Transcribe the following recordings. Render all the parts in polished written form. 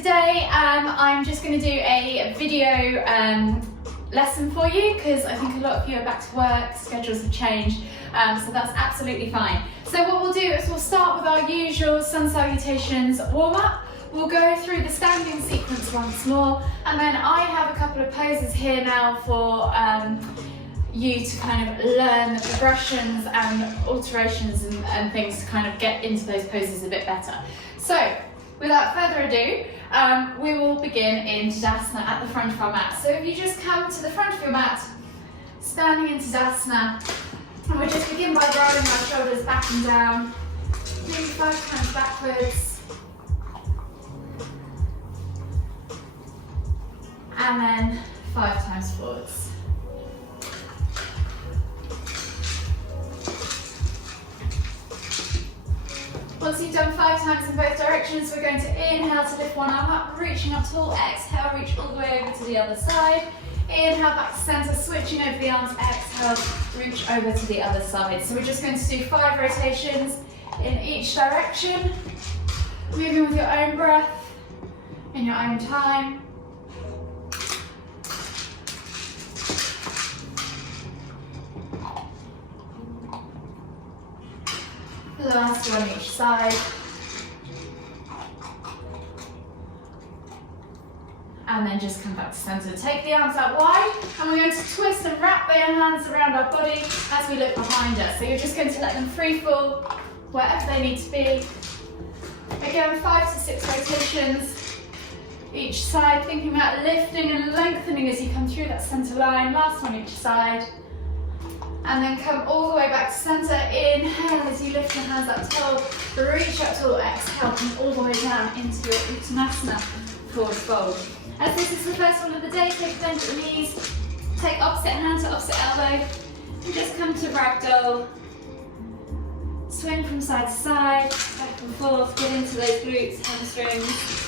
today I'm just going to do a video lesson for you because I think a lot of you are back to work, schedules have changed, so that's absolutely fine. So what we'll do is we'll start with our usual sun salutations warm-up. We'll go through the standing sequence once more, and then I have a couple of poses here now for you to kind of learn the progressions and alterations and things to kind of get into those poses a bit better. So without further ado, we will begin in Tadasana at the front of our mat. So if you just come to the front of your mat, standing in Tadasana, and we'll just begin by rolling our shoulders back and down, maybe 5 times backwards, and then 5 times forwards. Once you've done 5 times in both directions, we're going to inhale to lift one arm up, reaching up tall, exhale, reach all the way over to the other side. Inhale back to center, switching over the arms, exhale, reach over to the other side. So we're just going to do 5 rotations in each direction, moving with your own breath, in your own time. The last one each side. And then just come back to center. Take the arms out wide, and we're going to twist and wrap the hands around our body as we look behind us. So you're just going to let them free fall wherever they need to be. Again, 5 to 6 rotations each side, thinking about lifting and lengthening as you come through that center line. Last one each side. And then come all the way back to center. Inhale as you lift your hands up tall, reach up tall, exhale, come all the way down into your Uttanasana forward fold. As this is the first one of the day, take a bend at the knees, take opposite hand to opposite elbow, and just come to ragdoll. Swing from side to side, back and forth, get into those glutes, hamstrings.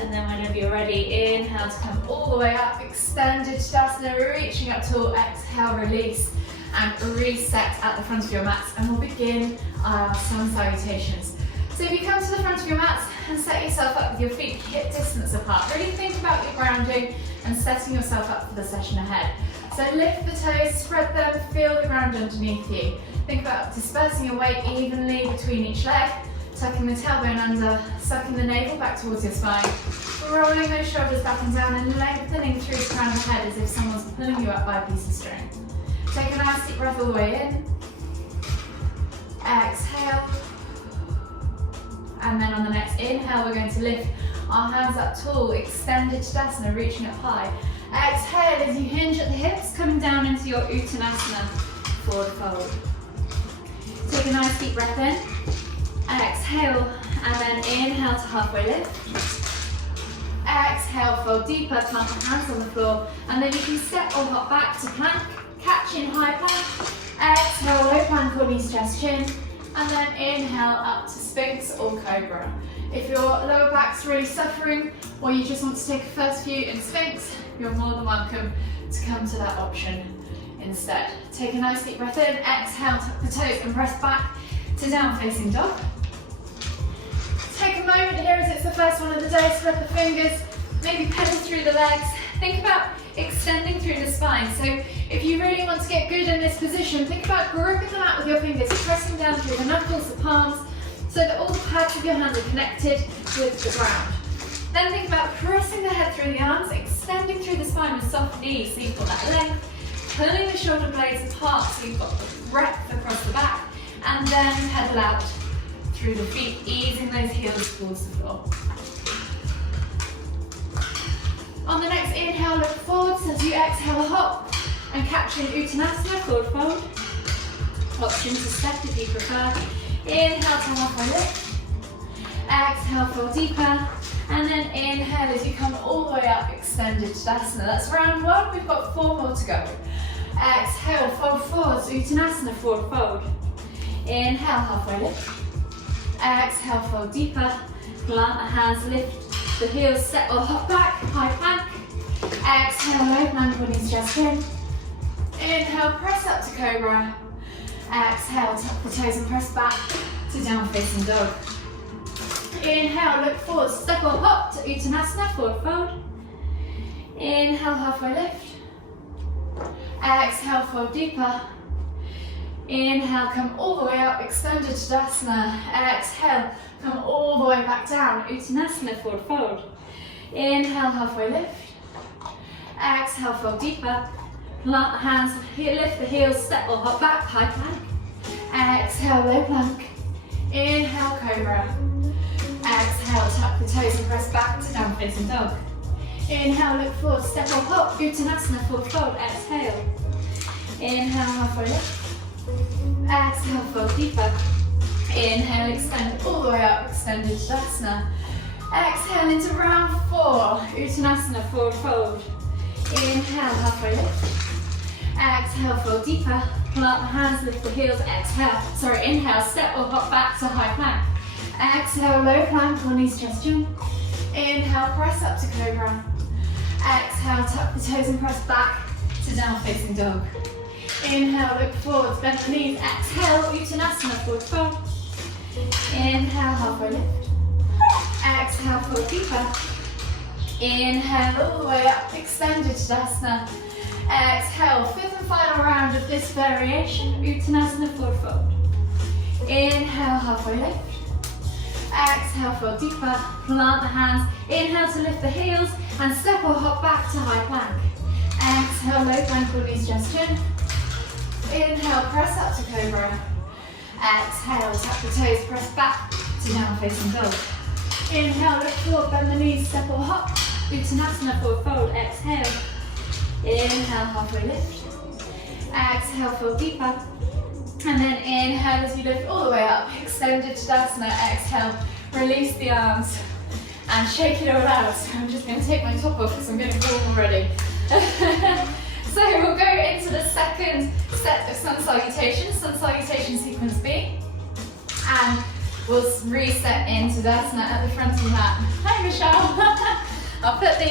And then whenever you're ready, inhale to come all the way up, extended Tadasana, reaching up tall, exhale, release, and reset at the front of your mats, and we'll begin our sun salutations. So if you come to the front of your mats and set yourself up with your feet hip distance apart, really think about your grounding and setting yourself up for the session ahead. So lift the toes, spread them, feel the ground underneath you. Think about dispersing your weight evenly between each leg, tucking the tailbone under, sucking the navel back towards your spine, rolling those shoulders back and down and lengthening through the crown of the head as if someone's pulling you up by a piece of string. Take a nice deep breath all the way in. Exhale. And then on the next inhale, we're going to lift our hands up tall, extended Tadasana, reaching up high. Exhale as you hinge at the hips, coming down into your Uttanasana forward fold. Take a nice deep breath in. Exhale, and then inhale to halfway lift. Exhale, fold deeper, plant the hands on the floor, and then you can step or hop back to plank, catch in high plank. Exhale, low plank or knees, chest, chin, and then inhale up to Sphinx or Cobra. If your lower back's really suffering, or you just want to take a first few in Sphinx, you're more than welcome to come to that option instead. Take a nice deep breath in, exhale, tuck the toes and press back to down facing dog. Take a moment here as it's the first one of the day, spread the fingers, maybe pedal through the legs. Think about extending through the spine. So if you really want to get good in this position, think about gripping the mat with your fingers, pressing down through the knuckles, the palms, so that all the pads of your hands are connected with the ground. Then think about pressing the head through the arms, extending through the spine with soft knees, so you've got that length, pulling the shoulder blades apart so you've got the breadth across the back, and then pedal out through the feet, easing those heels towards the floor. On the next inhale, look forwards as you exhale, hop and catch in Uttanasana, forward fold. Option to step if you prefer. Inhale to halfway lift. Exhale, fold deeper. And then inhale as you come all the way up, extended Tadasana. That's round 1, we've got 4 more to go. Exhale, fold forwards, Uttanasana, forward fold. Inhale, halfway lift. Exhale, fold deeper, plant the hands, lift the heels, step or hop back, high plank. Exhale, low plank, knees just in. Inhale, press up to Cobra. Exhale, tuck the toes and press back to down facing dog. Inhale, look forward, step or hop to Uttanasana, forward fold. Inhale, halfway lift. Exhale, fold deeper. Inhale, come all the way up, extended Tadasana. Exhale, come all the way back down, Uttanasana, forward fold. Inhale, halfway lift. Exhale, fold deeper. Plant the hands, lift the heels, step or hop back, high plank. Exhale, low plank. Inhale, cobra. Exhale, tuck the toes and press back to down facing dog. Inhale, look forward, step or hop, Uttanasana, forward fold. Exhale. Inhale, halfway lift. Exhale, fold deeper. Inhale, extend all the way up, extended Tadasana. Exhale into round 4, Uttanasana, forward fold. Inhale, halfway lift. Exhale, fold deeper. Plant the hands, lift the heels. Inhale, step or hop back to high plank. Exhale, low plank or knees chest chin. Inhale, press up to cobra. Exhale, tuck the toes and press back to down facing dog. Inhale, look forward, bend the knees. Exhale, Uttanasana, forward fold. Inhale, halfway lift. Exhale, fold deeper. Inhale, all the way up, extended Tadasana. Exhale, 5th and final round of this variation, Uttanasana, forward fold. Inhale, halfway lift. Exhale, fold deeper, plant the hands. Inhale to lift the heels and step or hop back to high plank. Exhale, low plank or knees chest chin. Inhale, press up to cobra. Exhale, tuck the toes, press back to down facing dog. Inhale, look forward, bend the knees, step or hop. Uttanasana, forward fold. Exhale. Inhale, halfway lift. Exhale, fold deeper. And then inhale as you lift all the way up. Extended Tadasana. Exhale, release the arms and shake it all out. So I'm just going to take my top off because I'm getting warm already. So we'll go into the second set of sun salutation sequence B. And we'll reset into Tadasana at the front of the mat. Hi Michelle. I'll put the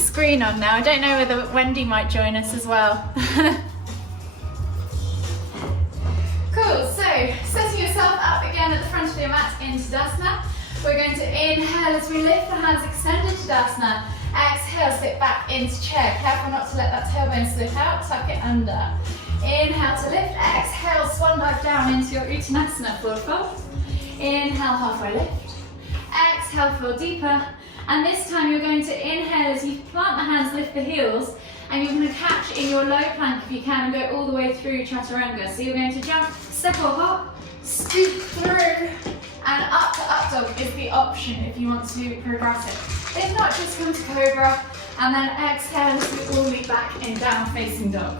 screen on now. I don't know whether Wendy might join us as well. Cool, so setting yourself up again at the front of your mat in Tadasana. We're going to inhale as we lift the hands extended Tadasana. Exhale, sit back into chair. Careful not to let that tailbone slip out, tuck it under. Inhale to lift, exhale, swan dive down into your Uttanasana, forward fold. Inhale, halfway lift. Exhale, fold deeper. And this time you're going to inhale as you plant the hands, lift the heels, and you're going to catch in your low plank if you can and go all the way through Chaturanga. So you're going to jump, step or hop, scoop through, and up to up dog is the option if you want to progress it. If not, just come to cobra, and then exhale as we all lead back in down facing dog.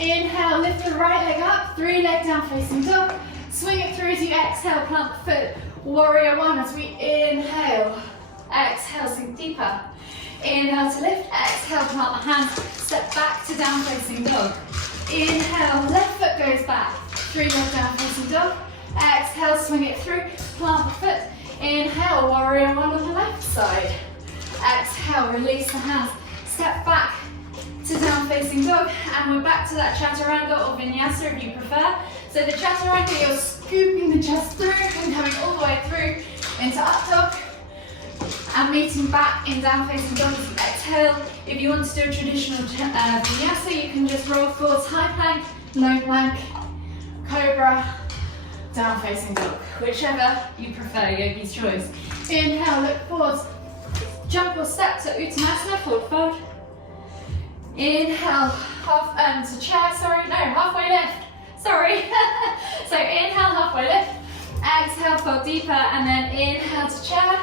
Inhale, lift the right leg up, 3-leg down facing dog. Swing it through as you exhale, plant the foot. Warrior 1 as we inhale. Exhale, sink deeper. Inhale to lift, exhale, plant the hands, step back to down facing dog. Inhale, left foot goes back. 3-leg down facing dog. Exhale, swing it through, plant the foot. Inhale, warrior 1 on the left side. Exhale, release the hands, step back to down facing dog, and we're back to that Chaturanga or Vinyasa if you prefer. So the Chaturanga, you're scooping the chest through and coming all the way through into up dog and meeting back in down facing dog as you exhale. If you want to do a traditional Vinyasa, you can just roll forwards, high plank, low plank, cobra, down facing dog, whichever you prefer, yogi's choice. Inhale, look forwards, jump or step to Uttanasana, forward fold. Inhale, halfway lift. Sorry. So inhale, halfway lift. Exhale, fold deeper, and then inhale to chair.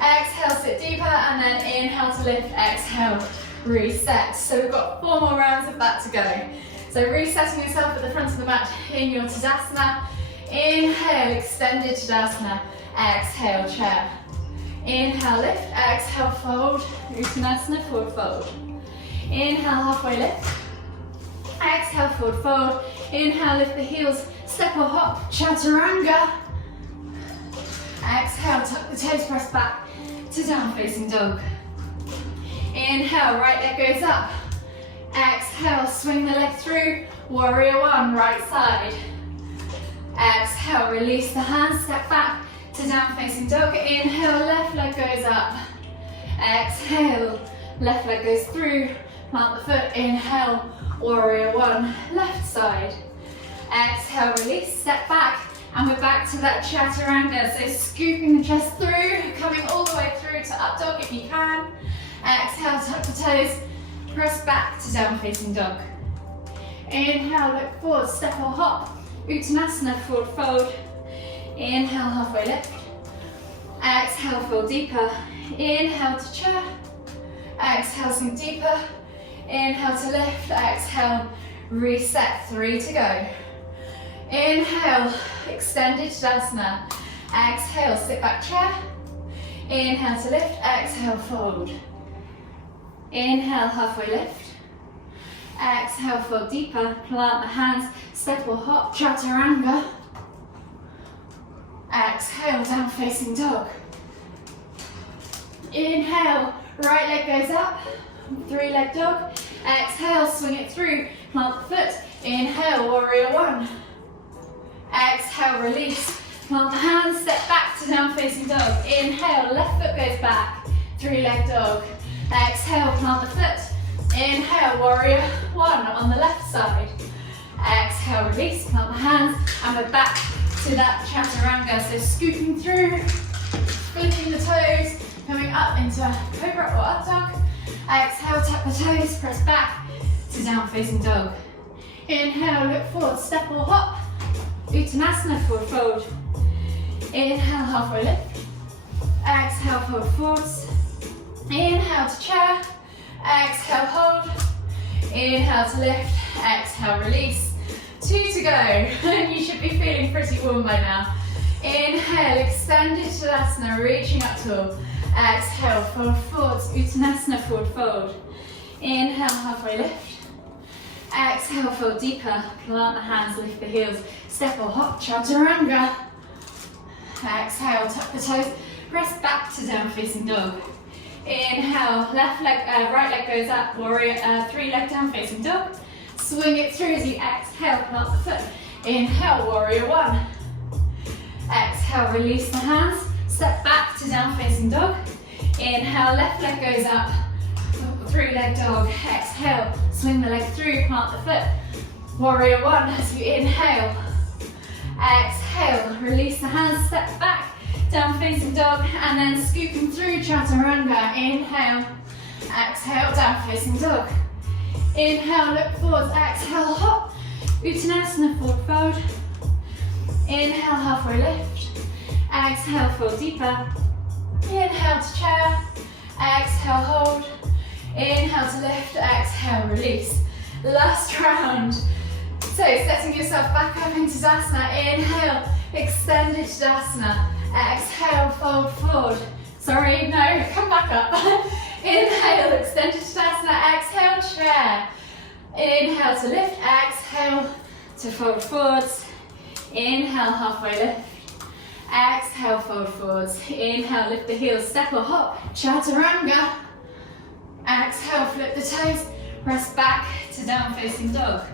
Exhale, sit deeper, and then inhale to lift. Exhale, reset. So we've got 4 more rounds of that to go. So resetting yourself at the front of the mat in your Tadasana. Inhale, extended Tadasana. Exhale, chair. Inhale, lift. Exhale, fold. Uttanasana, forward fold. Inhale, halfway lift. Exhale, forward fold. Inhale, lift the heels, step or hop, Chaturanga. Exhale, tuck the toes, press back to down facing dog. Inhale, right leg goes up. Exhale, swing the leg through, Warrior one, right side. Exhale, release the hands, step back to down facing dog. Inhale, left leg goes up. Exhale, left leg goes through, plant the foot. Inhale, warrior one, left side. Exhale, release, step back, and we're back to that chaturanga. So scooping the chest through, coming all the way through to up dog if you can. Exhale, tuck the toes, press back to down facing dog. Inhale, look forward, step or hop. Uttanasana, forward fold. Inhale, halfway lift. Exhale, fold deeper. Inhale to chair. Exhale, sink deeper. Inhale to lift. Exhale, reset. 3 to go. Inhale, extended Tadasana. Exhale, sit back chair. Inhale to lift. Exhale, fold. Inhale, halfway lift. Exhale, fold deeper, plant the hands, step or hop, chaturanga. Exhale, down facing dog. Inhale, right leg goes up, 3-leg dog. Exhale, swing it through, plant the foot. Inhale, warrior one. Exhale, release, plant the hands, step back to down facing dog. Inhale, left foot goes back, 3-leg dog. Exhale, plant the foot. Inhale, warrior one on the left side. Exhale, release, plant the hands, and we're back to that chaturanga. So scooping through, flipping the toes, coming up into cobra or up dog. Exhale, tap the toes, press back to down facing dog. Inhale, look forward, step or hop. Uttanasana, forward fold. Inhale, halfway lift. Exhale, fold forwards. Inhale to chair. Exhale, hold. Inhale to lift. Exhale, release. 2 to go. And you should be feeling pretty warm by now. Inhale, extended Tadasana, reaching up tall. Exhale, fold forwards. Uttanasana, forward fold. Inhale, halfway lift. Exhale, fold deeper. Plant the hands, lift the heels. Step or hop, chaturanga. Exhale, tuck the toes. Press back to down facing dog. Inhale, left leg, right leg goes up, warrior, 3-leg down facing dog. Swing it through as you exhale, plant the foot. Inhale, warrior one. Exhale, release the hands, step back to down facing dog. Inhale, left leg goes up, 3-leg dog. Exhale, swing the leg through, plant the foot. Warrior one as you inhale. Exhale, release the hands, step back. Down facing dog, and then scooping through chaturanga. Inhale, exhale, down facing dog. Inhale, look forwards, exhale, hop. Uttanasana, forward fold. Inhale, halfway lift. Exhale, fold deeper. Inhale to chair. Exhale, hold. Inhale to lift, exhale, release. Last round. So setting yourself back up into Tadasana. Inhale, extended Tadasana. Exhale, fold forward. Sorry, no, come back up. Inhale, extended Tadasana. Exhale, chair. Inhale to lift. Exhale to fold forwards. Inhale, halfway lift. Exhale, fold forwards. Inhale, lift the heels, step or hop. Chaturanga. Exhale, flip the toes. Press back to down facing dog.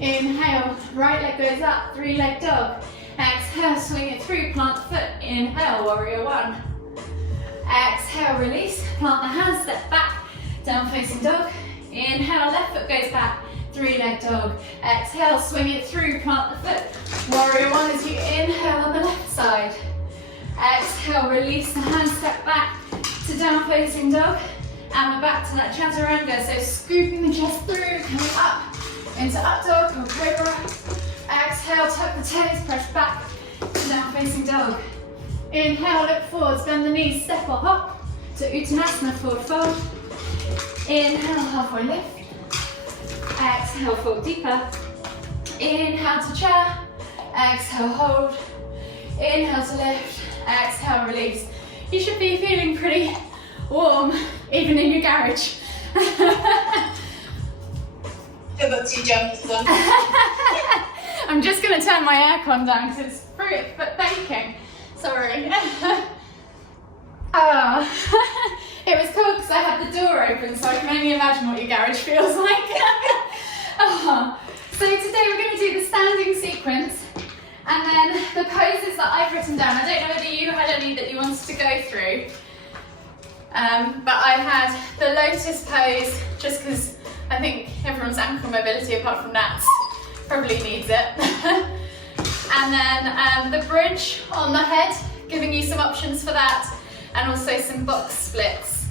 Inhale, right leg goes up, 3-leg dog. Exhale, swing it through, plant the foot. Inhale, warrior one. Exhale, release, plant the hands, step back, down facing dog. Inhale, left foot goes back, 3-leg dog. Exhale, swing it through, plant the foot. Warrior one as you inhale on the left side. Exhale, release the hands, step back to down facing dog. And we're back to that chaturanga, so scooping the chest through, coming up into up dog or cobra. Exhale, tuck the toes, press back to down facing dog. Inhale, look forwards, bend the knees, step or hop to Uttanasana, forward fold. Inhale, halfway lift. Exhale, fold deeper. Inhale to chair. Exhale, hold. Inhale to lift. Exhale, release. You should be feeling pretty warm, even in your garage. I'm just going to turn my aircon down because it's baking. Sorry. It was cool because I had the door open, so I can only imagine what your garage feels like. So today we're going to do the standing sequence and then the poses that I've written down. I don't know whether you had any that you wanted to go through, but I had the lotus pose just because I think everyone's ankle mobility apart from Nat's probably needs it. And then the bridge on the head, giving you some options for that, and also some box splits,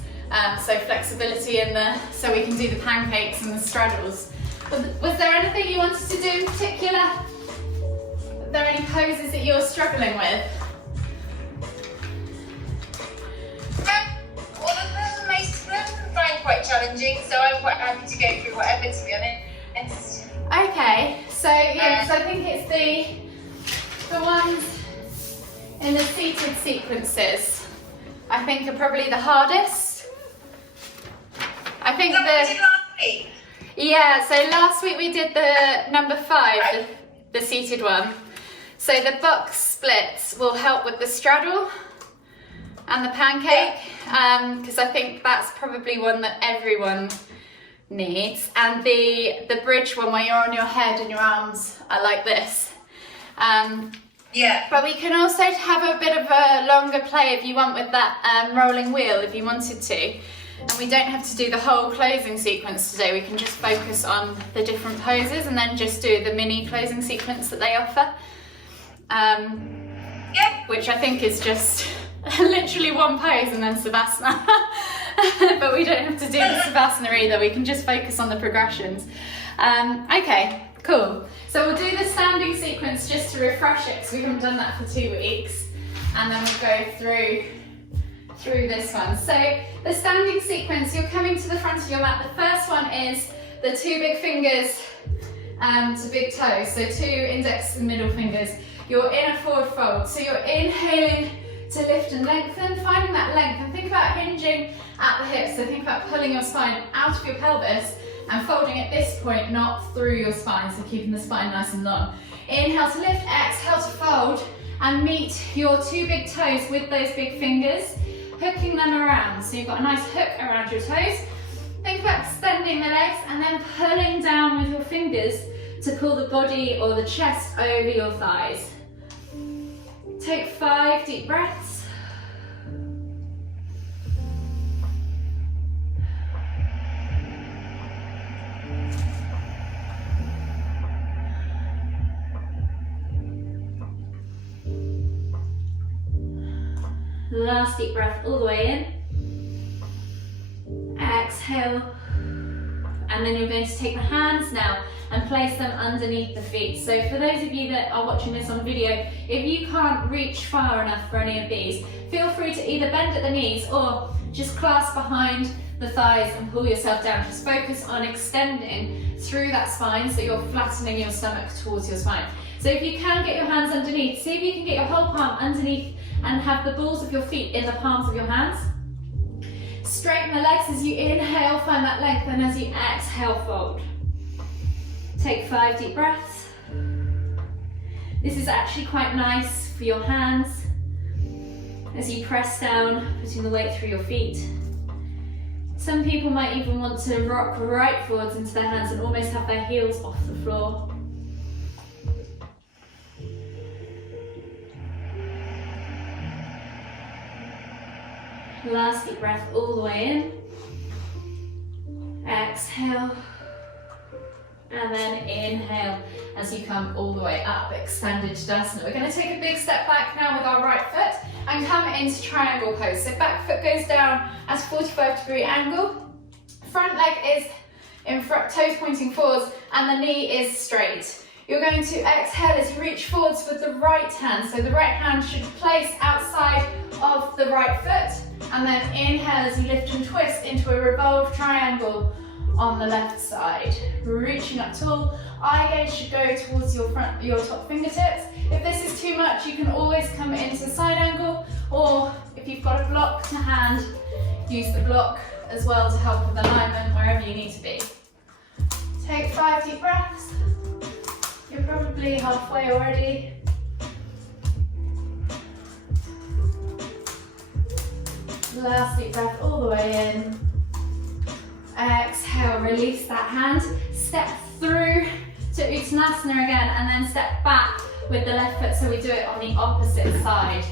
so flexibility in so we can do the pancakes and the straddles. Was there anything you wanted to do in particular? Are there any poses that you're struggling with? All of them, most of them, I find quite challenging, so I'm quite happy to go through whatever, to be honest. Okay, so yeah, so I think it's the ones in the seated sequences, I think are probably the hardest. I think Is that what we did last week? Yeah, so last week we did the number 5, the seated one. So the box splits will help with the straddle and the pancake, because I think that's probably one that everyone needs. And the bridge one where you're on your head and your arms are like this. Yeah. But we can also have a bit of a longer play if you want with that rolling wheel, if you wanted to. And we don't have to do the whole closing sequence today, we can just focus on the different poses and then just do the mini closing sequence that they offer. Which I think is just literally one pose and then Savasana. But we don't have to do the Savasana either, we can just focus on the progressions. Okay, cool. So we'll do the standing sequence just to refresh it, because we haven't done that for 2 weeks. And then we'll go through this one. So the standing sequence, you're coming to the front of your mat. The first one is the 2 big fingers to big toes, so 2 index and middle fingers. You're in a forward fold, so you're inhaling to lift and lengthen, finding that length, and think about hinging at the hips, so think about pulling your spine out of your pelvis and folding at this point, not through your spine, so keeping the spine nice and long. Inhale to lift, exhale to fold, and meet your 2 big toes with those big fingers, hooking them around. So you've got a nice hook around your toes. Think about extending the legs and then pulling down with your fingers to pull the body or the chest over your thighs. Take 5 deep breaths. Last deep breath all the way in. Exhale. And then you're going to take the hands now and place them underneath the feet. So for those of you that are watching this on video, if you can't reach far enough for any of these, feel free to either bend at the knees or just clasp behind the thighs and pull yourself down. Just focus on extending through that spine so you're flattening your stomach towards your spine. So if you can get your hands underneath, see if you can get your whole palm underneath and have the balls of your feet in the palms of your hands. Straighten the legs as you inhale, find that length, and as you exhale, fold. Take 5 deep breaths. This is actually quite nice for your hands as you press down, putting the weight through your feet. Some people might even want to rock right forwards into their hands and almost have their heels off the floor. Last deep breath all the way in. Exhale. And then inhale as you come all the way up, extended Tadasana. We're going to take a big step back now with our right foot and come into triangle pose. So back foot goes down at a 45-degree angle. Front leg is in front, toes pointing forwards, and the knee is straight. You're going to exhale as you reach forwards with the right hand. So the right hand should place outside of the right foot, and then inhale as you lift and twist into a revolved triangle on the left side. Reaching up tall, eye gaze should go towards your top fingertips. If this is too much, you can always come into side angle, or if you've got a block to hand, use the block as well to help with alignment wherever you need to be. Take 5 deep breaths. You're probably halfway already. Last deep breath all the way in. Exhale, release that hand. Step through to Uttanasana again, and then step back with the left foot, so we do it on the opposite side.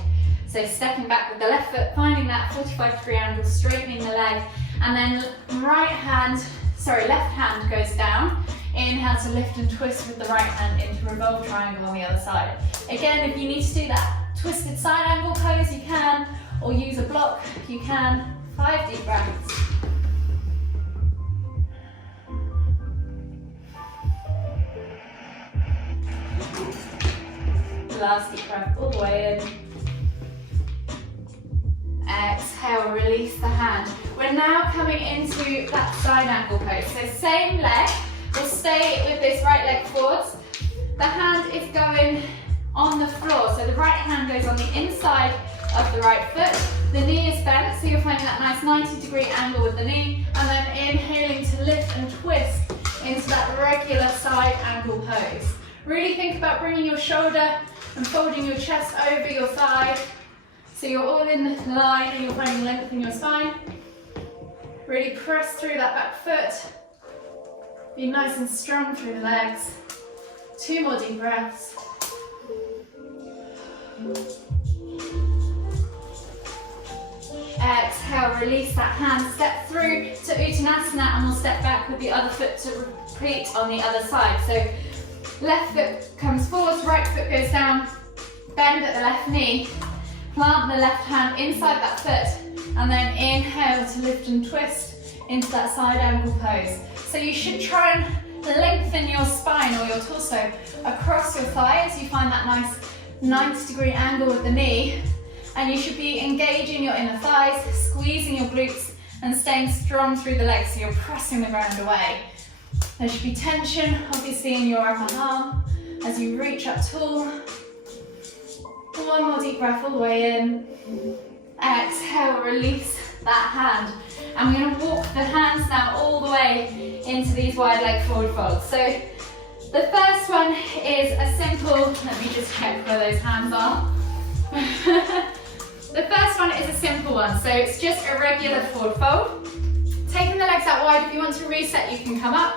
So stepping back with the left foot, finding that 45-degree angle, straightening the leg, and then left hand goes down. Inhale to lift and twist with the right hand into revolve triangle on the other side. Again, if you need to do that twisted side angle pose, you can, or use a block, you can. 5 deep breaths. Last deep breath all the way in. Exhale, release the hand. We're now coming into that side angle pose. So same leg, we'll stay with this right leg forwards. The hand is going on the floor, so the right hand goes on the inside of the right foot. The knee is bent, so you're finding that nice 90-degree angle with the knee, and then inhaling to lift and twist into that regular side angle pose. Really think about bringing your shoulder and folding your chest over your thigh, so you're all in line and you're finding length in your spine. Really press through that back foot. Be nice and strong through the legs. 2 more deep breaths. Exhale, release that hand, step through to Uttanasana, and we'll step back with the other foot to repeat on the other side. So left foot comes forward, right foot goes down, bend at the left knee, plant the left hand inside that foot, and then inhale to lift and twist into that side angle pose. So you should try and lengthen your spine or your torso across your thighs. You find that nice 90-degree angle with the knee, and you should be engaging your inner thighs, squeezing your glutes, and staying strong through the legs, so you're pressing the ground away. There should be tension, obviously, in your upper arm as you reach up tall. 1 more deep breath all the way in. Exhale, release that hand. And we're going to walk the hands now all the way into these wide leg forward folds. So the first one is a simple, let me just check where those hands are. The first one is a simple one, so it's just a regular forward fold. Taking the legs out wide, if you want to reset, you can come up.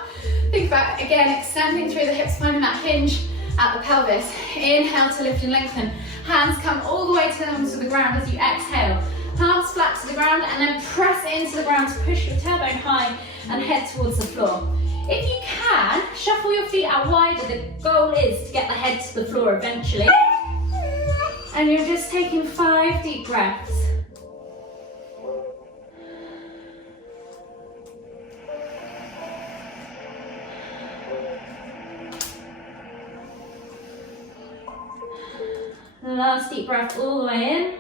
Think about, again, extending through the hips, finding that hinge at the pelvis. Inhale to lift and lengthen. Hands come all the way down to the ground as you exhale. Palms flat to the ground, and then press into the ground to push your tailbone high and head towards the floor. If you can, shuffle your feet out wider. The goal is to get the head to the floor eventually. And you're just taking 5 deep breaths. Last deep breath all the way in.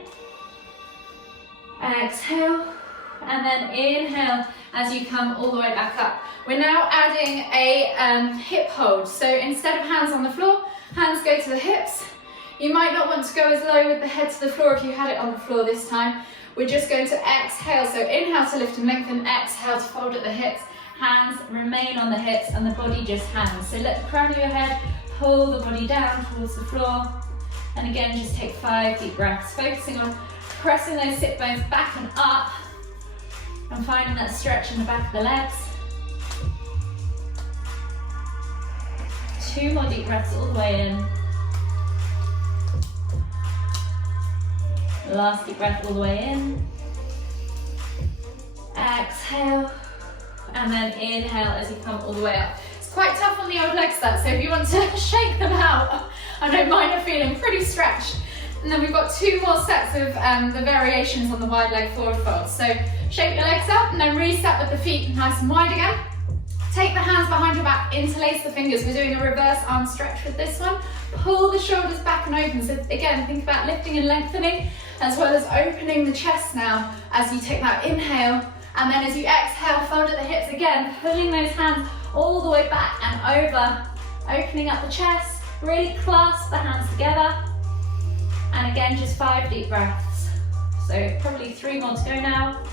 Exhale, and then inhale as you come all the way back up. We're now adding a hip hold. So instead of hands on the floor, hands go to the hips. You might not want to go as low with the head to the floor if you had it on the floor this time. We're just going to exhale. So inhale to lift and lengthen, exhale to fold at the hips. Hands remain on the hips and the body just hangs. So let the crown of your head pull the body down towards the floor. And again, just take 5 deep breaths, focusing on pressing those sit bones back and up and finding that stretch in the back of the legs. 2 more deep breaths all the way in. Last deep breath all the way in. Exhale, and then inhale as you come all the way up. It's quite tough on the old legs that, so if you want to shake them out, I know mine are feeling pretty stretched. And then we've got 2 more sets of the variations on the wide leg forward fold. So shake your legs up and then reset with the feet nice and wide again. Take the hands behind your back, interlace the fingers. We're doing a reverse arm stretch with this one. Pull the shoulders back and open. So again, think about lifting and lengthening, as well as opening the chest now as you take that inhale. And then as you exhale, fold at the hips again, pulling those hands all the way back and over, opening up the chest. Really clasp the hands together. And again, just 5 deep breaths. So probably 3 more to go now.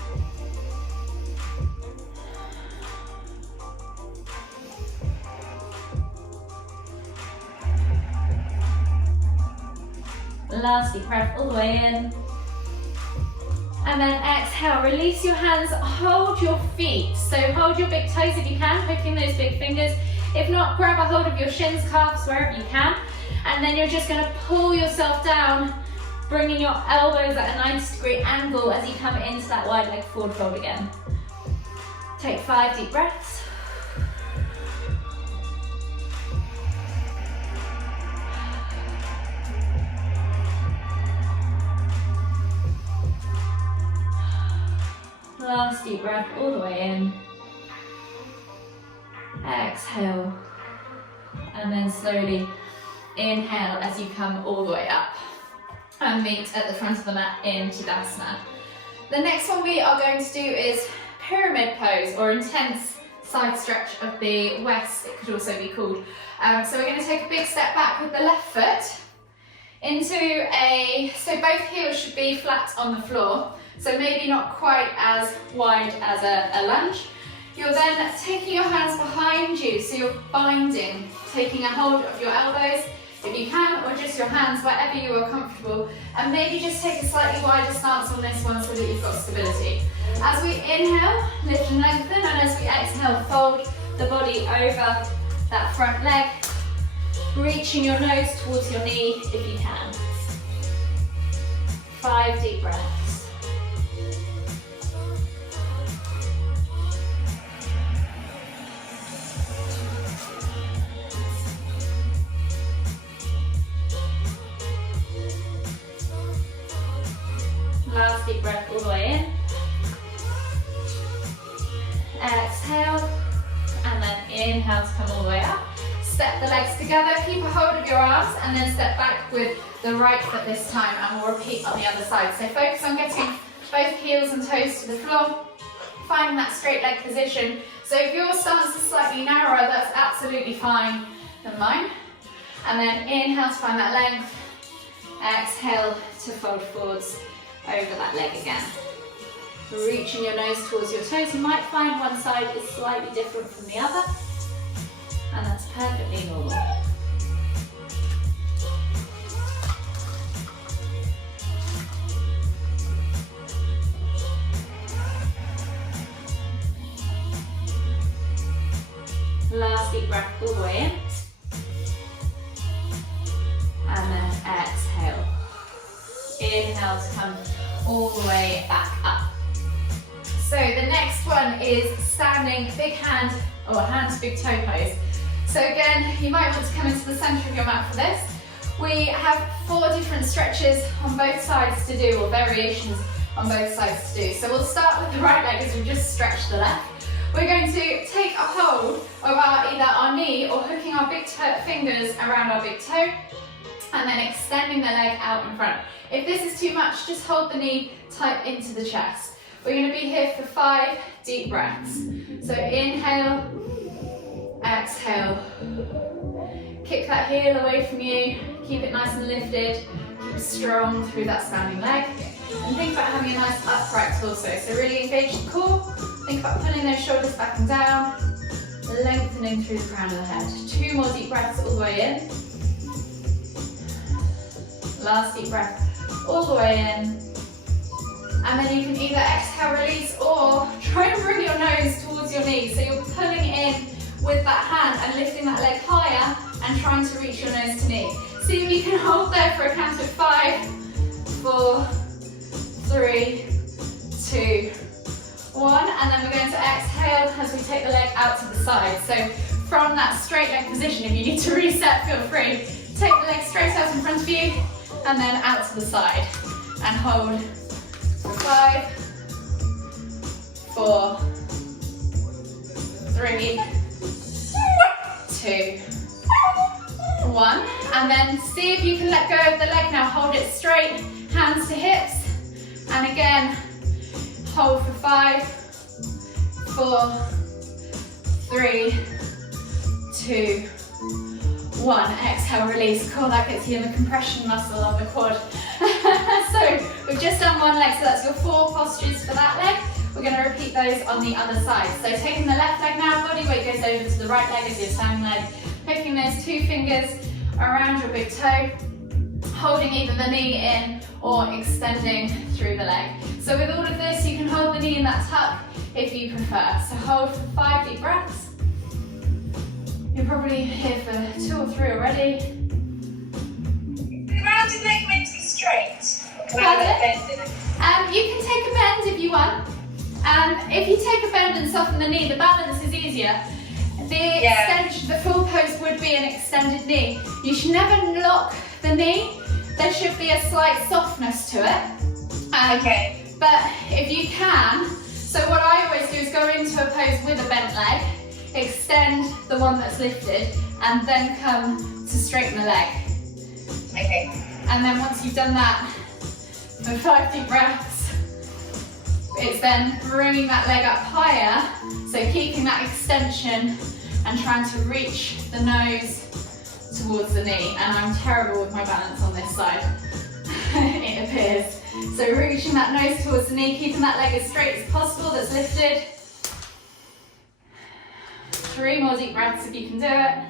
Last deep breath all the way in. And then exhale, release your hands, hold your feet. So hold your big toes if you can, hooking those big fingers If not, grab a hold of your shins, calves, wherever you can. And then you're just gonna pull yourself down, bringing your elbows at a 90-degree angle as you come into that wide leg forward fold again. Take 5 deep breaths. Last deep breath all the way in. Exhale. And then slowly inhale as you come all the way up. And meet at the front of the mat in Tadasana. The next one we are going to do is pyramid pose, or intense side stretch of the west, it could also be called. So we're going to take a big step back with the left foot into so both heels should be flat on the floor, so maybe not quite as wide as a lunge. You're then taking your hands behind you, so you're binding, taking a hold of your elbows, if you can, or just your hands, wherever you are comfortable, and maybe just take a slightly wider stance on this one so that you've got stability. As we inhale, lift and lengthen, and as we exhale, fold the body over that front leg, reaching your nose towards your knee if you can. 5 deep breaths. Last deep breath all the way in. Exhale, and then inhale to come all the way up. Step the legs together, keep a hold of your arms, and then step back with the right foot this time, and we'll repeat on the other side. So focus on getting both heels and toes to the floor, finding that straight leg position. So if your stance is slightly narrower, that's absolutely fine than mine. And then inhale to find that length, exhale to fold forwards over that leg again. Reaching your nose towards your toes. You might find one side is slightly different from the other, and that's perfectly normal. Last deep breath all the way in, and then exhale. Inhale to come all the way back up. So the next one is standing big hand or hand to big toe pose. So again, you might want to come into the center of your mat for this. We have 4 different stretches on both sides to do, or variations on both sides to do. So we'll start with the right leg as we just stretch the left. We're going to take a hold of either our knee or hooking our big fingers around our big toe, and then extending the leg out in front. If this is too much, just hold the knee tight into the chest. We're going to be here for 5 deep breaths. So inhale, exhale. Kick that heel away from you, keep it nice and lifted, keep strong through that standing leg. And think about having a nice upright torso. So really engage the core, think about pulling those shoulders back and down, lengthening through the crown of the head. 2 more deep breaths all the way in. Last deep breath all the way in. And then you can either exhale, release, or try and bring your nose towards your knee. So you're pulling in with that hand and lifting that leg higher and trying to reach your nose to knee. See if you can hold there for a count of 5, 4, 3, 2, 1. And then we're going to exhale as we take the leg out to the side. So from that straight leg position, if you need to reset, feel free. Take the leg straight out in front of you and then out to the side. And hold. 5, 4, 3, 2, 1. And then see if you can let go of the leg now. Hold it straight, hands to hips. And again, hold for 5, 4, 3, 2, 1. Exhale, release. Cool, that gets you in the compression muscle of the quad. So we've just done one leg, so that's your 4 postures for that leg. We're going to repeat those on the other side. So taking the left leg now, body weight goes over to the right leg as your standing leg. Picking those 2 fingers around your big toe, holding either the knee in or extending through the leg. So with all of this, you can hold the knee in that tuck if you prefer. So hold for 5 deep breaths. You're probably here for 2 or 3 already. The rounded leg meant to be straight. Can I have a bend in it? You can take a bend if you want. If you take a bend and soften the knee, the balance is easier. The full pose would be an extended knee. You should never lock the knee. There should be a slight softness to it. Okay. But if you can, so what I always do is go into a pose with a bent leg, extend the one that's lifted, and then come to straighten the leg. Okay. And then once you've done that, for 5 deep breaths, it's then bringing that leg up higher, so keeping that extension and trying to reach the nose towards the knee. And I'm terrible with my balance on this side, it appears. So reaching that nose towards the knee, keeping that leg as straight as possible that's lifted. 3 more deep breaths if you can do it.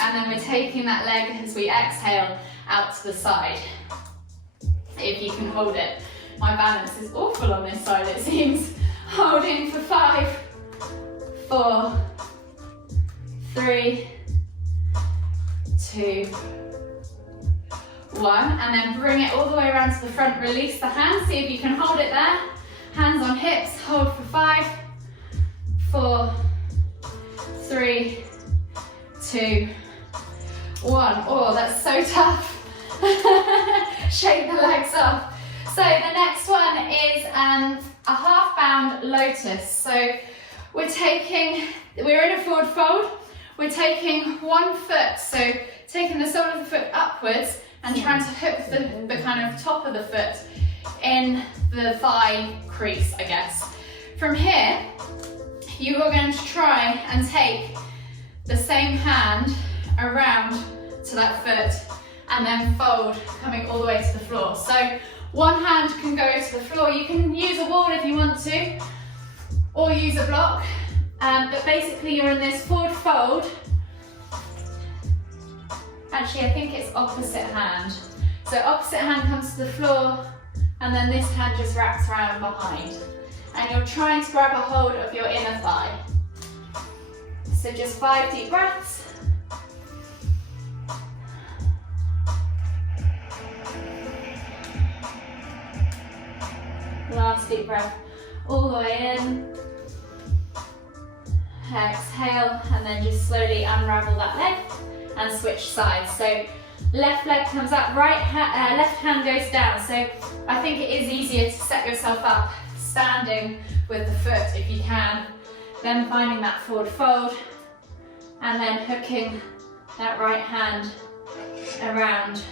And then we're taking that leg as we exhale out to the side. If you can hold it. My balance is awful on this side, it seems. Holding for 5, 4, 3, 2, 1. And then bring it all the way around to the front. Release the hands. See if you can hold it there. Hands on hips. Hold for 5, 4, 3, 2, 1. Oh, that's so tough. Shake the legs off. So the next one is a half bound lotus. So we're in a forward fold. We're taking one foot, so taking the sole of the foot upwards and trying to hook the kind of top of the foot in the thigh crease, I guess. From here, you are going to try and take the same hand around to that foot and then fold, coming all the way to the floor. So one hand can go to the floor. You can use a wall if you want to, or use a block. But basically you're in this forward fold. Actually, I think it's opposite hand. So opposite hand comes to the floor, and then this hand just wraps around behind. And you're trying to grab a hold of your inner thigh. So just 5 deep breaths. Last deep breath, all the way in. Exhale, and then just slowly unravel that leg and switch sides. So left leg comes up, left hand goes down. So I think it is easier to set yourself up standing with the foot if you can, then finding that forward fold, and then hooking that right hand around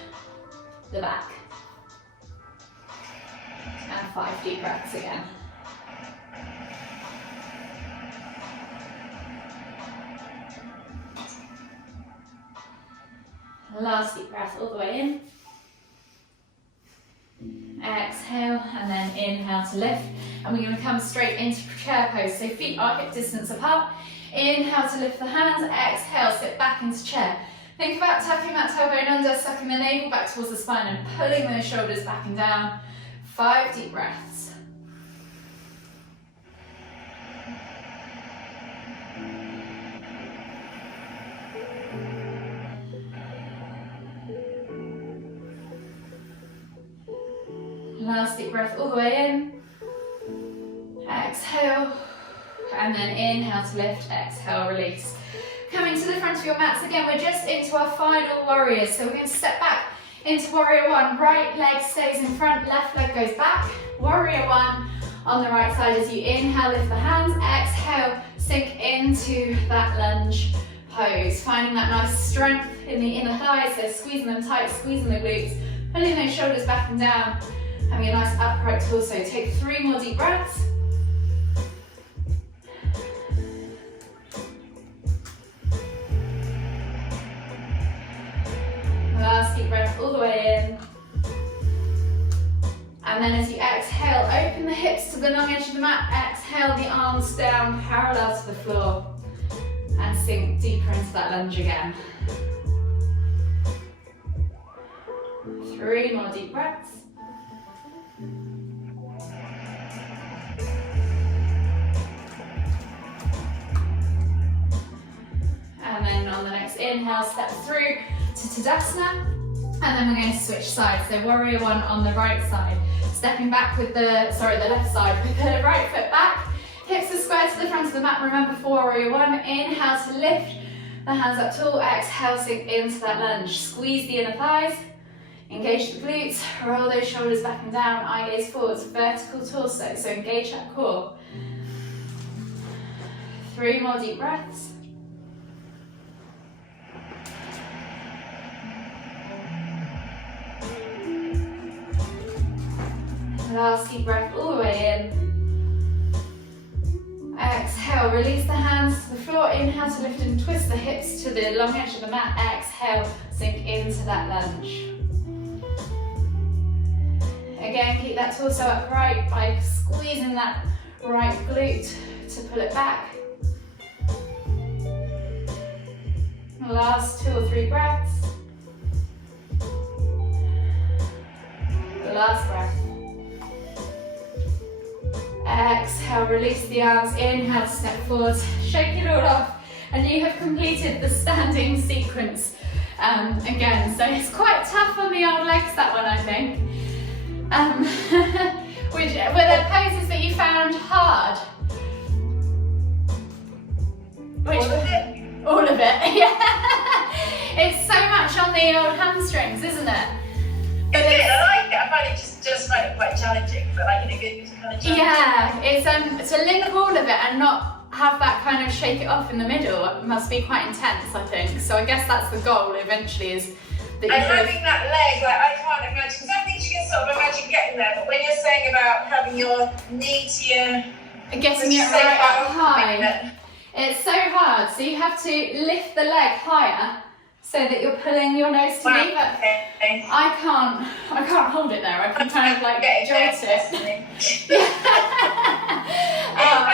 the back. And 5 deep breaths again. Last deep breath all the way in. Exhale, and then inhale to lift. And we're going to come straight into chair pose. So feet are hip distance apart. Inhale to lift the hands. Exhale, sit back into chair. Think about tucking that tailbone under, sucking the navel back towards the spine and pulling those shoulders back and down. 5 deep breaths. Last deep breath all the way in. Exhale, and then inhale to lift, exhale, release. Coming to the front of your mats again, we're just into our final warriors. So we're going to step back into warrior one. Right leg stays in front, left leg goes back. Warrior one on the right side as you inhale, lift the hands. Exhale, sink into that lunge pose. Finding that nice strength in the inner thighs, so squeezing them tight, squeezing the glutes, pulling those shoulders back and down. Having a nice upright torso. Take 3 more deep breaths. Last deep breath all the way in. And then as you exhale, open the hips to the long edge of the mat. Exhale the arms down parallel to the floor. And sink deeper into that lunge again. 3 more deep breaths. inhale, step through to Tadasana. And then we're going to switch sides. So warrior one on the right side. Stepping back with the left side with the right foot back. Hips are square to the front of the mat. Remember for warrior one, inhale to lift the hands up tall. Exhale, sink into that lunge. Squeeze the inner thighs. Engage the glutes. Roll those shoulders back and down. Eye gaze forwards. Vertical torso. So engage that core. 3 more deep breaths. Last deep breath all the way in. Exhale, release the hands to the floor. Inhale to lift and twist the hips to the long edge of the mat. Exhale, sink into that lunge. Again, keep that torso upright by squeezing that right glute to pull it back. Last 2 or 3 breaths. Last breath. Exhale, release the arms. Inhale, step forward. Shake it all off. And you have completed the standing sequence again. So it's quite tough on the old legs, that one, I think. Which were there poses that you found hard? Which, all of it, yeah. It's so much on the old hamstrings, isn't it? It's good, I like it. I find it just find it quite challenging, but like in a good kind of challenge. Yeah, it's to link all of it and not have that kind of shake it off in the middle. It must be quite intense, I think. So I guess that's the goal eventually, is that you and having that leg, like I can't imagine, because I think you can sort of imagine getting there, but when you're saying about having your knee to your... getting it right up high. It's so hard, so you have to lift the leg higher so that you're pulling your nose to me, but I can't hold it there. I can kind of like jolt it.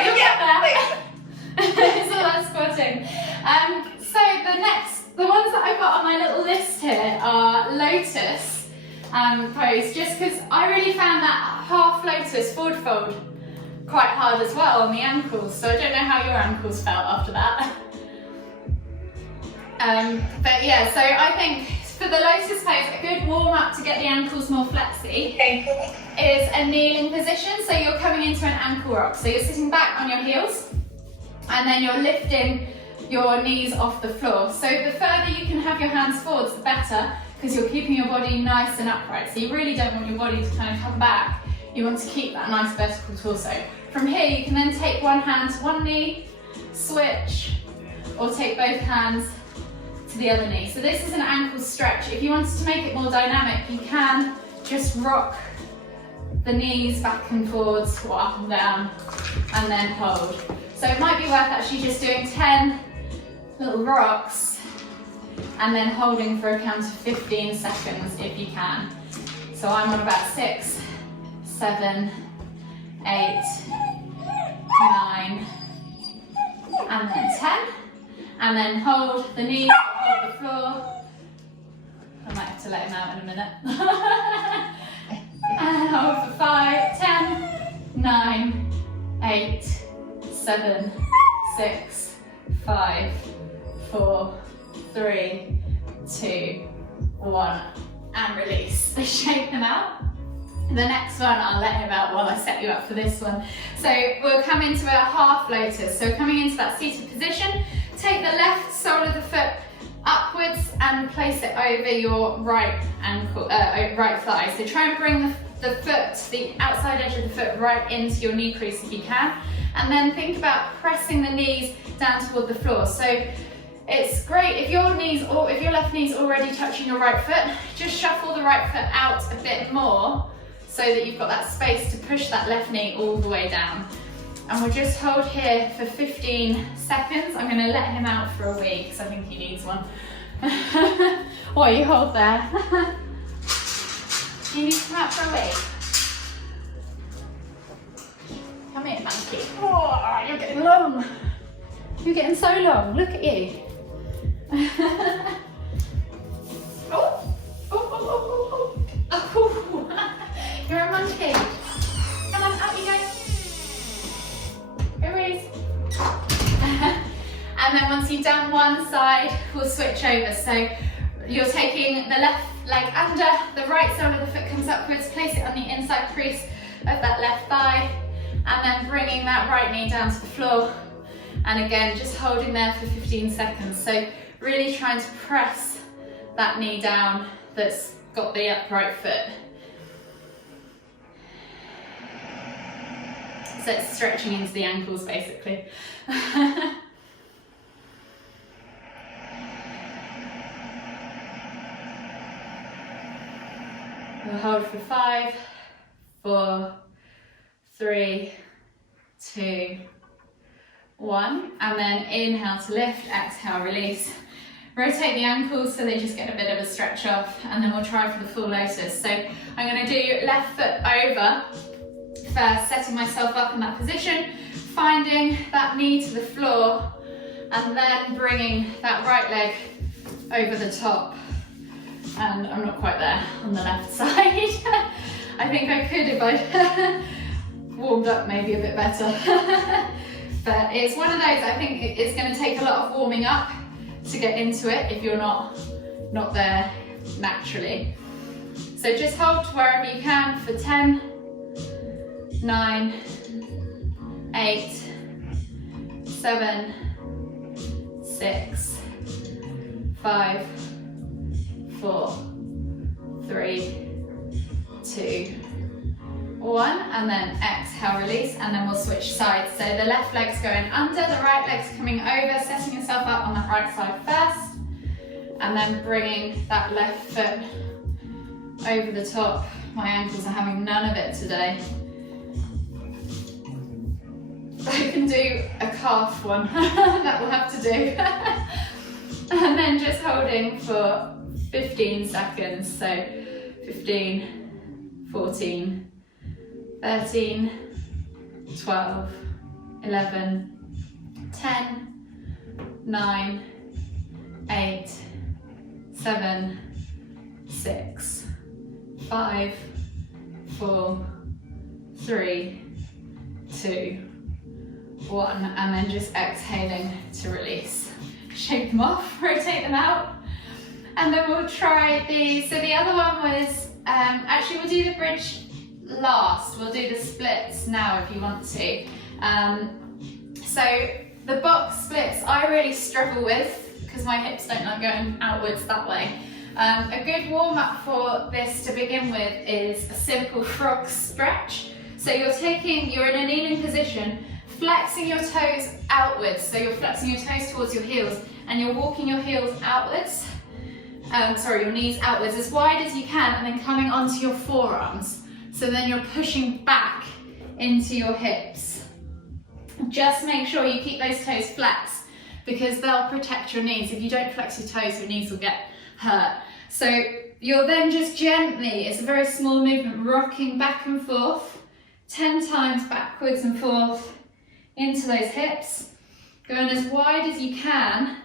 You'll get there. It's all that squatting. So the ones that I've got on my little list here are lotus pose, just because I really found that half lotus forward fold quite hard as well on the ankles, so I don't know how your ankles felt after that. But yeah, so I think for the lotus pose, a good warm up to get the ankles more flexy is a kneeling position. So you're coming into an ankle rock. So you're sitting back on your heels and then you're lifting your knees off the floor. So the further you can have your hands forwards, the better, because you're keeping your body nice and upright. So you really don't want your body to kind of come back. You want to keep that nice vertical torso. From here, you can then take one hand to one knee, switch, or take both hands to the other knee. So this is an ankle stretch. If you wanted to make it more dynamic, you can just rock the knees back and forwards, or up and down, and then hold. So it might be worth actually just doing 10 little rocks, and then holding for a count of 15 seconds if you can. So I'm on about 6, 7, 8, 9, and then 10. And then hold the knees, hold the floor. I might have to let him out in a minute. And hold for 5, 10, 9, 8, 7, 6, 5, 4, 3, 2, 1. And release. So shake them out. The next one, I'll let him out while I set you up for this one. So we'll come into a half lotus. So coming into that seated position, take the left sole of the foot upwards and place it over your right ankle, right thigh. So try and bring the foot, the outside edge of the foot, right into your knee crease if you can. And then think about pressing the knees down toward the floor. So it's great if your left knee's already touching your right foot, just shuffle the right foot out a bit more so that you've got that space to push that left knee all the way down. And we'll just hold here for 15 seconds. I'm going to let him out for a wee because I think he needs one. What, you hold there? You need to come out for a wee. Come here, monkey. Oh, you're getting long. You're getting so long. Look at you. Oh. You're a monkey. Come on, out you go. Go, Reese. And And then once you've done one side, we'll switch over. So you're taking the left leg under, the right side of the foot comes upwards, place it on the inside crease of that left thigh, and then bringing that right knee down to the floor. And again, just holding there for 15 seconds. So really trying to press that knee down that's got the upright foot. So it's stretching into the ankles basically. We'll hold for 5, 4, 3, 2, 1, and then inhale to lift, exhale, release. Rotate the ankles so they just get a bit of a stretch off, and then we'll try for the full lotus. So I'm going to do left foot over first, setting myself up in that position, finding that knee to the floor, and then bringing that right leg over the top. And I'm not quite there on the left side. I think I could if I'd warmed up maybe a bit better. But it's one of those, I think it's going to take a lot of warming up to get into it if you're not there naturally. So just hold wherever you can for 10, 9, 8, 7, 6, 5, 4, 3, 2, 1, and then exhale, release, and then we'll switch sides. So the left leg's going under, the right leg's coming over, setting yourself up on that right side first, and then bringing that left foot over the top. My ankles are having none of it today. I can do a calf one, that will have to do. And then just holding for 15 seconds, so 15, 14, 13, 12, 11, 10, 9, 8, 7, 6, 5, 4, 3, 2, 1, and then just exhaling to release. Shake them off, rotate them out, and then we'll try so the other one was, actually we'll do the bridge last, we'll do the splits now if you want to. So the box splits I really struggle with because my hips don't like going outwards that way. A good warm up for this to begin with is a simple frog stretch. So you're in a kneeling position, flexing your toes outwards, so you're flexing your toes towards your heels and you're walking your heels outwards, your knees outwards as wide as you can, and then coming onto your forearms. So then you're pushing back into your hips. Just make sure you keep those toes flexed because they'll protect your knees. If you don't flex your toes, your knees will get hurt. So you're then just gently, it's a very small movement, rocking back and forth 10 times backwards and forth into those hips, going as wide as you can.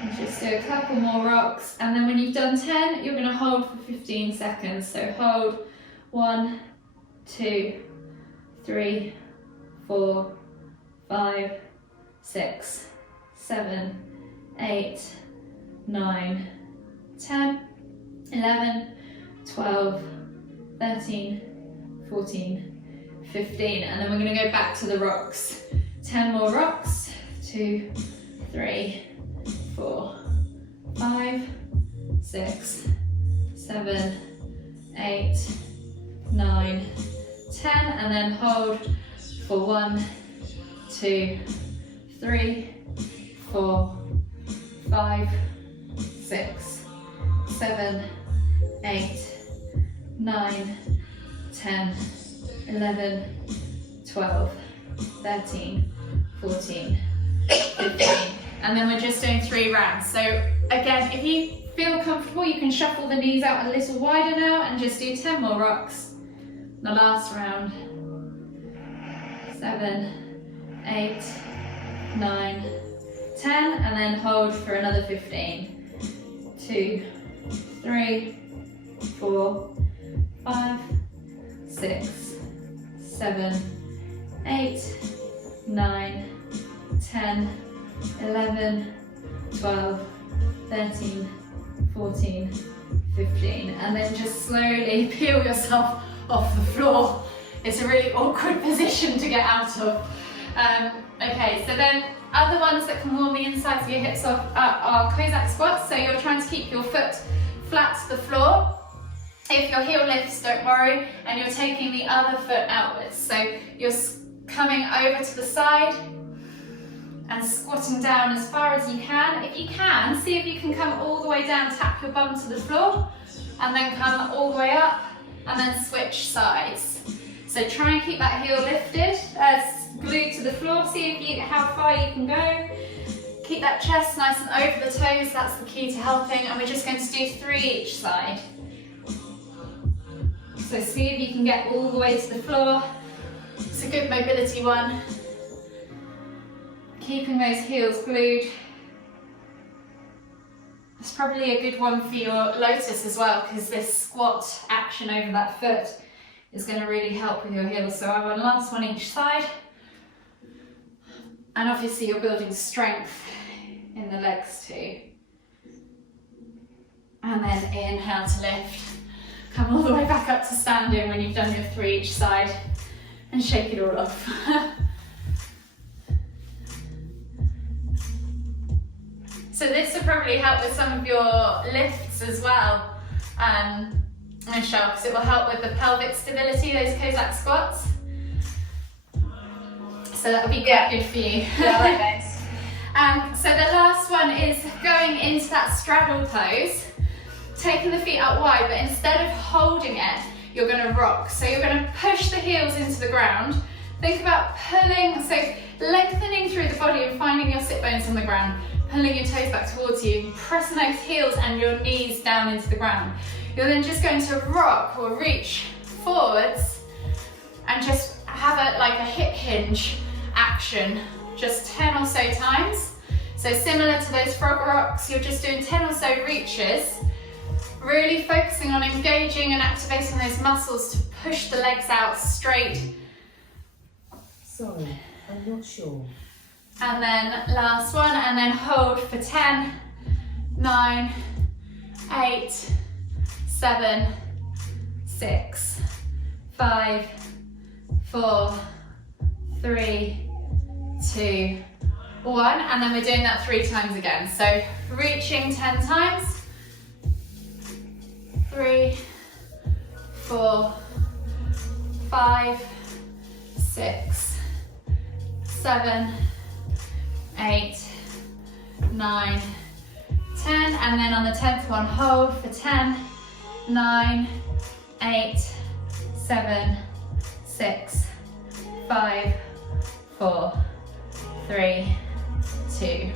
And just do a couple more rocks, and then when you've done 10, you're going to hold for 15 seconds. So hold 1, 2, 3, 4, 5, 6, 7, 8, 9, 10, 11, 12, 13, 14, 15, and then we're going to go back to the rocks. 10 more rocks. 2, 3, 4, 5, 6, 7, 8, 9, 10, and then hold for 1, 2, 3, 4, 5, 6, 7, 8, 9, 10, 11, 12, 13, 14, 15. And then we're just doing 3 rounds. So again, if you feel comfortable, you can shuffle the knees out a little wider now and just do 10 more rocks. The last round. 7, 8, 9, 10, and then hold for another 15. 2, 3, 4, 5, 6, 7, 8, 9, 10, 11, 12, 13, 14, 15, and then just slowly peel yourself off the floor. It's a really awkward position to get out of. Okay, so then other ones that can warm the insides of your hips off are Cossack squats. So you're trying to keep your foot flat to the floor. If your heel lifts, don't worry, and you're taking the other foot outwards. So you're coming over to the side and squatting down as far as you can. If you can, see if you can come all the way down, tap your bum to the floor, and then come all the way up, and then switch sides. So try and keep that heel lifted, glued to the floor. See how far you can go. Keep that chest nice and over the toes, that's the key to helping, and we're just going to do 3 each side. So see if you can get all the way to the floor. It's a good mobility one. Keeping those heels glued. It's probably a good one for your lotus as well, because this squat action over that foot is going to really help with your heels. So I want last one each side. And obviously you're building strength in the legs too. And then inhale to lift. Come all the way back up to standing when you've done your 3 each side, and shake it all off. So this will probably help with some of your lifts as well, Michelle, because it will help with the pelvic stability, those Cossack squats. So that will be quite good for you. Yeah, I like those. So the last one is going into that straddle pose, taking the feet out wide, but instead of holding it, you're going to rock. So you're going to push the heels into the ground. Think about pulling, so lengthening through the body and finding your sit bones on the ground, pulling your toes back towards you, pressing those heels and your knees down into the ground. You're then just going to rock or reach forwards and just have like a hip hinge action, just 10 or so times. So similar to those frog rocks, you're just doing 10 or so reaches, really focusing on engaging and activating those muscles to push the legs out straight. Sorry, I'm not sure. And then last one, and then hold for 10, 9, 8, 7, 6, 5, 4, 3, 2, 1, and then we're doing that 3 times again. So reaching 10 times, 3, 4, 5, 6, 7, 8, 9, 10, and then on the 10th one, hold for 10, 9, 8, 7, 6, 5, 4, 3, 2,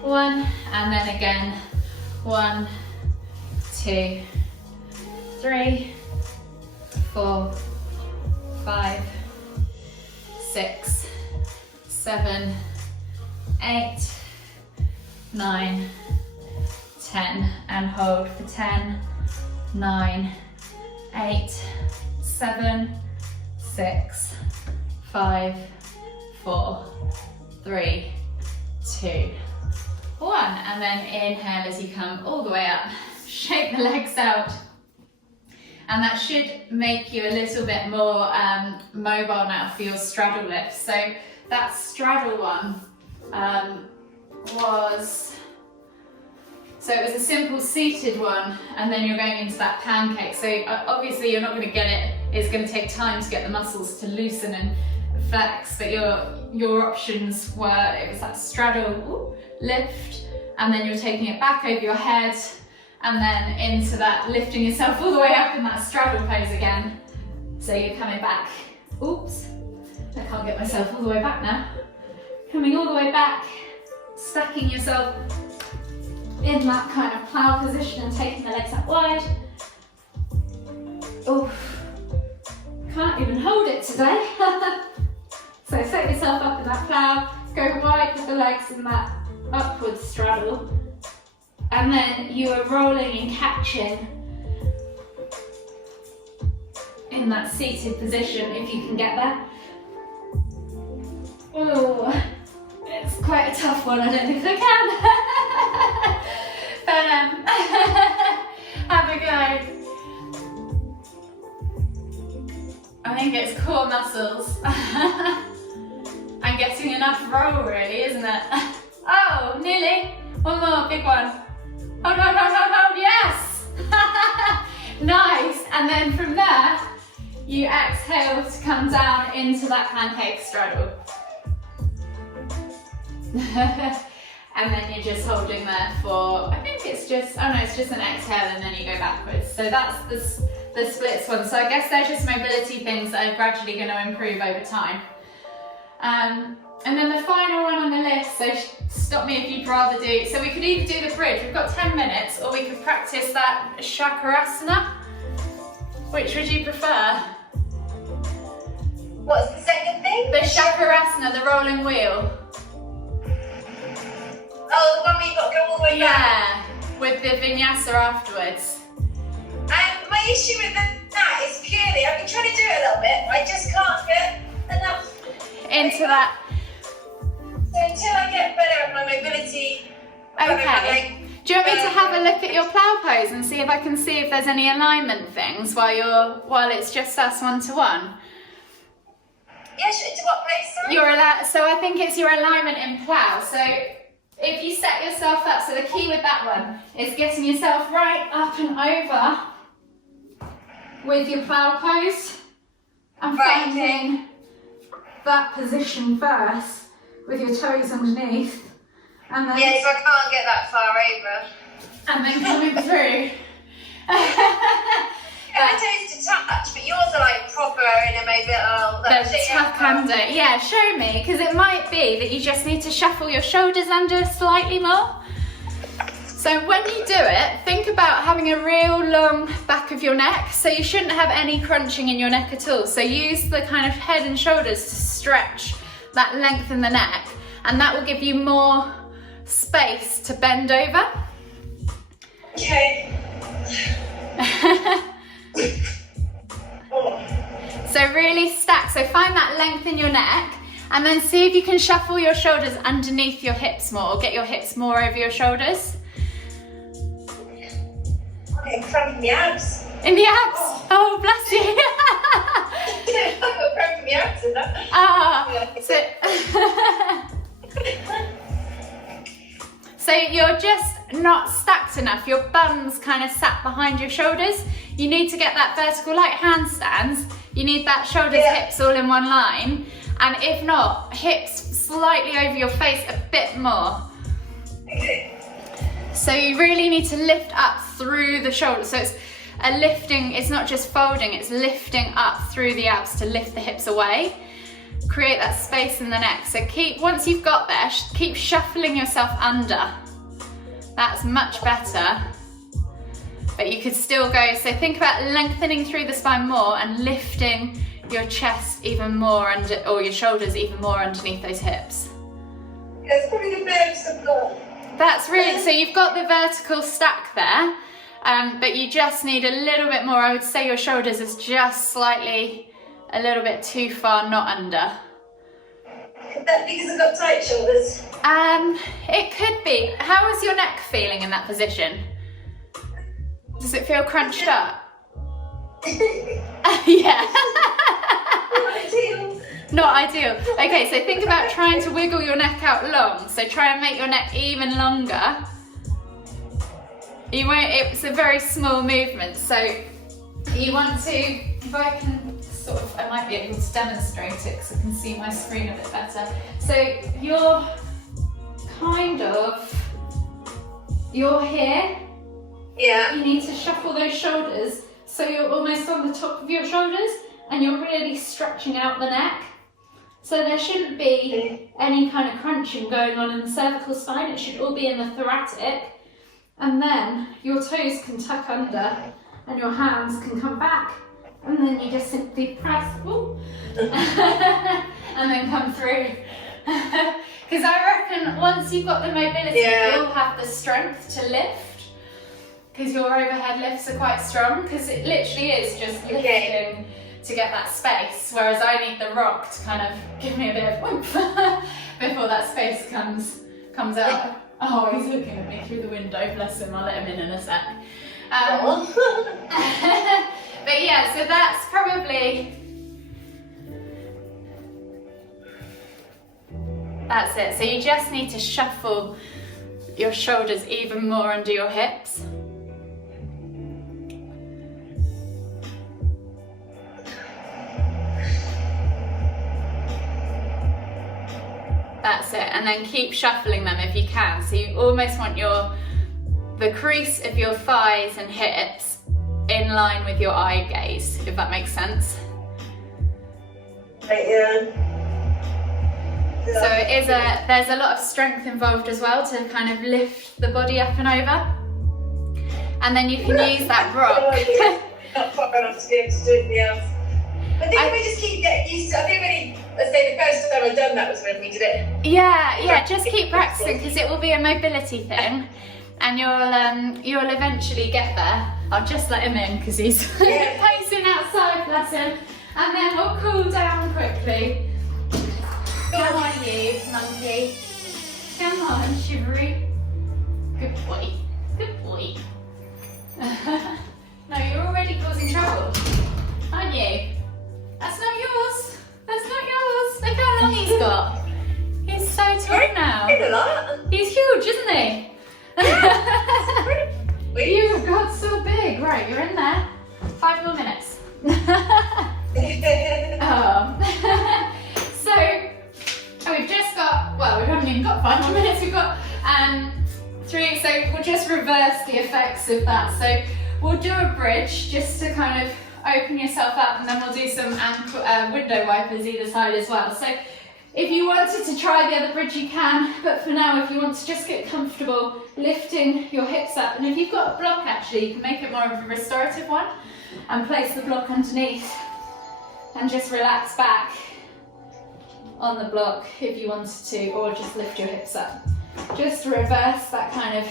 1, and then again, 1, 2, 3, 4, 5, 6, 7, 8, 9, 10, and hold for 10, 9, 8, 7, 6, 5, 4, 3, 2, 1, and then inhale as you come all the way up, shake the legs out, and that should make you a little bit more mobile now for your straddle lift. So that straddle one so it was a simple seated one, and then you're going into that pancake. So obviously you're not going to get it, it's going to take time to get the muscles to loosen and flex, but your options were, it was that straddle lift, and then you're taking it back over your head, and then into that, lifting yourself all the way up in that straddle pose again. So you're coming back, oops, I can't get myself all the way back now. Coming all the way back, stacking yourself in that kind of plow position and taking the legs out wide. Oh, can't even hold it today. So set yourself up in that plow, go wide with the legs in that upward straddle, and then you are rolling and catching in that seated position if you can get there. Oh, it's quite a tough one, I don't think I can. But have a go. I think it's core muscles. And getting enough roll really, isn't it? Oh, nearly. One more, big one. Hold, yes! Nice, and then from there, you exhale to come down into that pancake straddle. And then you're just holding there for, I think it's just, oh no, it's just an exhale and then you go backwards. So that's the splits one. So I guess they're just mobility things that are gradually going to improve over time. And then the final one on the list, so stop me if you'd rather do, so we could either do the bridge, we've got 10 minutes, or we could practice that Chakrasana. Which would you prefer? What's the second thing? The Chakrasana, the rolling wheel. Oh, the one where you've got to go all the way back? Yeah, with the vinyasa afterwards. My issue with that is purely, I've been trying to do it a little bit, I just can't get enough into that. So until I get better at my mobility. Okay. Do you want me to have a look at your plough pose and see if I can see if there's any alignment things while it's just us one-to-one? Yes, to what place, sorry? So I think it's your alignment in plough. So if you set yourself up, so the key with that one is getting yourself right up and over with your plough pose and finding that position first with your toes underneath. And then, yeah, so I can't get that far over. And then coming through. My toes to touch, but yours are like proper in a maybe tuck under. Yeah, show me, because it might be that you just need to shuffle your shoulders under slightly more. So when you do it, think about having a real long back of your neck. So you shouldn't have any crunching in your neck at all. So use the kind of head and shoulders to stretch that length in the neck, and that will give you more space to bend over. Okay. So really stack, so find that length in your neck and then see if you can shuffle your shoulders underneath your hips more, or get your hips more over your shoulders. Okay, cramp in the abs. In the abs? Oh, bless you. I've got cramp in the abs in that. So you're just not stacked enough. Your bum's kind of sat behind your shoulders. You need to get that vertical, like handstands. You need that shoulders, hips all in one line. And if not, hips slightly over your face a bit more. Okay. So you really need to lift up through the shoulders. So it's a lifting, it's not just folding, it's lifting up through the abs to lift the hips away. Create that space in the neck. So once you've got there, keep shuffling yourself under. That's much better. But you could still go, so think about lengthening through the spine more and lifting your chest even more or your shoulders even more underneath those hips. That's probably the best I've got. That's really, so you've got the vertical stack there, but you just need a little bit more. I would say your shoulders is just slightly, a little bit too far, not under. Could that be because I've got tight shoulders? It could be. How is your neck feeling in that position? Does it feel crunched up? Yeah. Not ideal. Okay, so think about trying to wiggle your neck out long. So try and make your neck even longer. You won't, it's a very small movement. So you want to, if I can sort of, I might be able to demonstrate it because I can see my screen a bit better. So you're here. Yeah. You need to shuffle those shoulders so you're almost on the top of your shoulders and you're really stretching out the neck. So there shouldn't be any kind of crunching going on in the cervical spine. It should all be in the thoracic. And then your toes can tuck under and your hands can come back. And then you just simply press, and then come through. Because I reckon once you've got the mobility, you'll have the strength to lift. Because your overhead lifts are quite strong, because it literally is just lifting to get that space, whereas I need the rock to kind of give me a bit of oomph before that space comes out. Oh, he's looking at me through the window, bless him, I'll let him in a sec. But yeah, so that's probably, that's it. So you just need to shuffle your shoulders even more under your hips. That's it, and then keep shuffling them if you can. So you almost want the crease of your thighs and hips in line with your eye gaze, if that makes sense. Right, yeah. So there's a lot of strength involved as well to kind of lift the body up and over. And then you can use that rock. Not far enough to be able to do anything else. I think we just keep getting used to, I think let's say the first time I've done that was when we did it. Yeah, just keep practicing because it will be a mobility thing and you'll eventually get there. I'll just let him in because he's pacing outside, bless him. And then we'll cool down quickly. Come on you, monkey. Come on, shivery. Good boy, good boy. No, you're already causing trouble, aren't you? That's not yours. That's not yours. Look how long he's got. He's so tall now. He's huge, isn't he? You've got so big. Right, you're in there. 5 more minutes. So we've just got, well, we haven't even got 5 more minutes. We've got 3. So we'll just reverse the effects of that. So we'll do a bridge just to kind of open yourself up, and then we'll do some window wipers either side as well. So if you wanted to try the other bridge, you can, but for now, if you want to just get comfortable lifting your hips up, and if you've got a block actually, you can make it more of a restorative one and place the block underneath and just relax back on the block if you wanted to, or just lift your hips up. Just reverse that kind of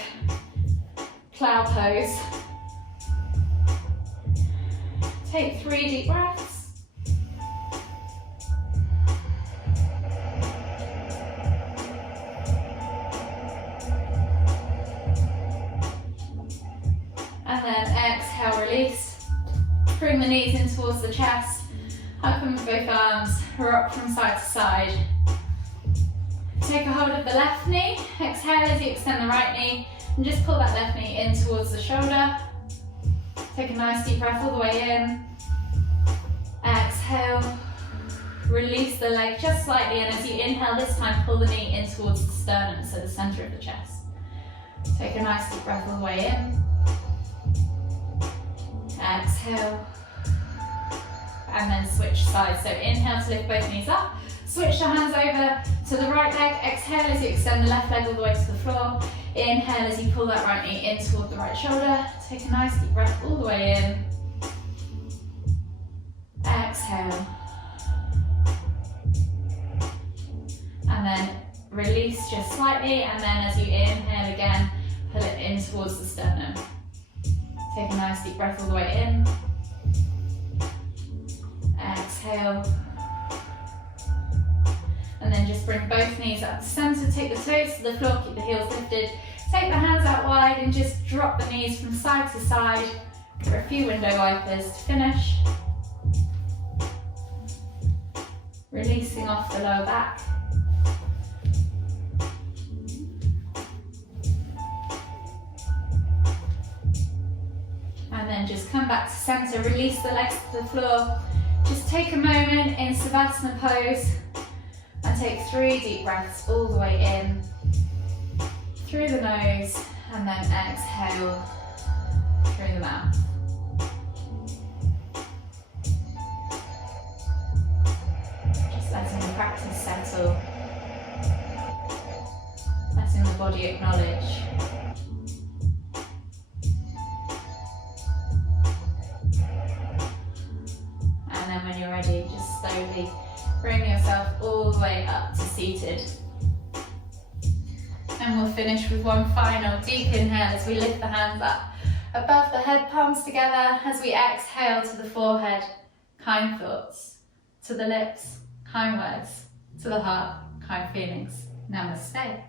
plow pose. Take 3 deep breaths. And then exhale, release. Bring the knees in towards the chest. Hug them with both arms. Rock from side to side. Take a hold of the left knee. Exhale as you extend the right knee. And just pull that left knee in towards the shoulder. Take a nice deep breath all the way in. Exhale. Release the leg just slightly, and as you inhale this time, pull the knee in towards the sternum, so the center of the chest. Take a nice deep breath all the way in. Exhale. And then switch sides. So inhale to lift both knees up. Switch the hands over to the right leg. Exhale as you extend the left leg all the way to the floor. Inhale as you pull that right knee in toward the right shoulder. Take a nice deep breath all the way in. Exhale. And then release just slightly, and then as you inhale again, pull it in towards the sternum. Take a nice deep breath all the way in. Exhale. And then just bring both knees up to center, take the toes to the floor, keep the heels lifted. Take the hands out wide and just drop the knees from side to side for a few window wipers to finish. Releasing off the lower back. And then just come back to center, release the legs to the floor. Just take a moment in Savasana pose and take 3 deep breaths all the way in, through the nose, and then exhale through the mouth. Just letting the practice settle, letting the body acknowledge. And then when you're ready, just slowly bring yourself all the way up to seated. And we'll finish with one final deep inhale as we lift the hands up above the head, palms together. As we exhale to the forehead, kind thoughts. To the lips, kind words. To the heart, kind feelings. Namaste.